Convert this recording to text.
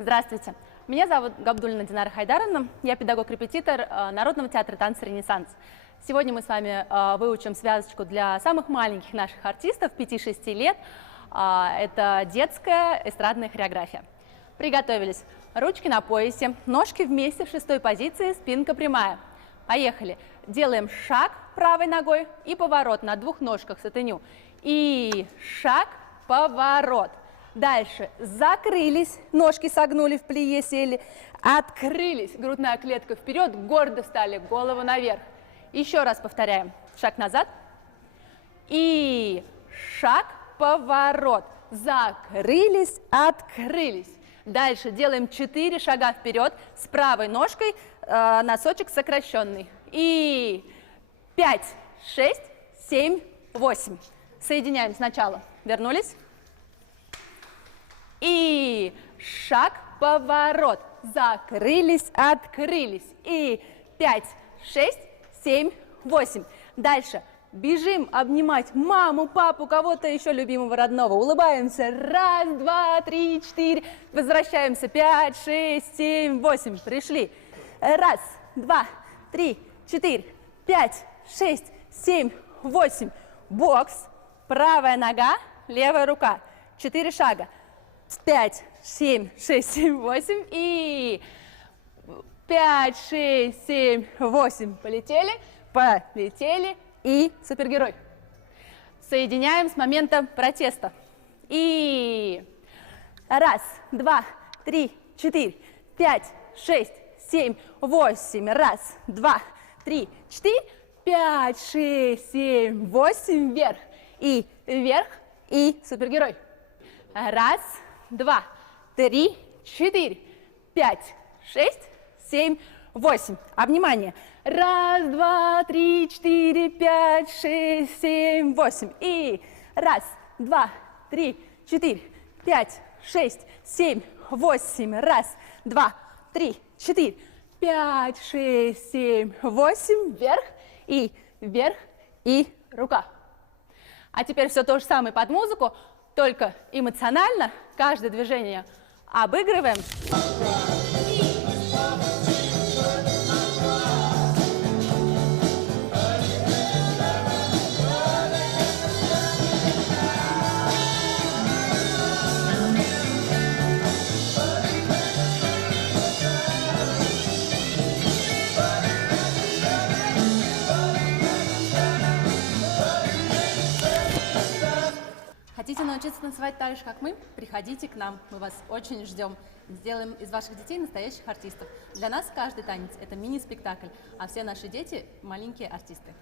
Здравствуйте, меня зовут Габдуллина Динара Хайдаровна, я педагог-репетитор Народного театра танца «Ренессанс». Сегодня мы с вами выучим связочку для самых маленьких наших артистов, 5-6 лет. Это детская эстрадная хореография. Приготовились. Ручки на поясе, ножки вместе в 6-й позиции, спинка прямая. Поехали. Делаем шаг правой ногой и поворот на 2 ножках сатыню. И шаг, поворот. Дальше закрылись, ножки согнули, в плие сели, открылись, грудная клетка вперед, гордо встали, голову наверх. Еще раз повторяем. Шаг назад. И шаг, поворот. Закрылись, открылись. Дальше делаем 4 шага вперед с правой ножкой, носочек сокращенный. И 5, 6, 7, 8. Соединяем сначала. Вернулись. И шаг, поворот. Закрылись, открылись. И 5, 6, 7, 8. Дальше. Бежим обнимать маму, папу, кого-то еще любимого родного. Улыбаемся. 1, 2, 3, 4. Возвращаемся. 5, 6, 7, 8. Пришли. 1, 2, 3, 4, 5, 6, 7, 8. Бокс. Правая нога, левая рука. 4 шага. 5, 7, 6, 7, 8 и 5, 6, 7, 8. Полетели, полетели и супергерой. Соединяем с момента протеста. И 1, 2, 3, 4, 5, 6, 7, 8. 1, 2, 3, 4, 5, 6, 7, 8. Вверх и супергерой. 1, 2, 3, 4, 5, 6, 7, 8. Обнимание. 1, 2, 3, 4, 5, 6, 7, 8. И 1, 2, 3, 4, 5, 6, 7, 8. 1, 2, 3, 4, 5, 6, 7, 8. Вверх и рука. А теперь все то же самое под музыку, только эмоционально каждое движение обыгрываем. Хотите научиться танцевать так же, как мы? Приходите к нам, мы вас очень ждем. Сделаем из ваших детей настоящих артистов. Для нас каждый танец – это мини-спектакль, а все наши дети – маленькие артисты.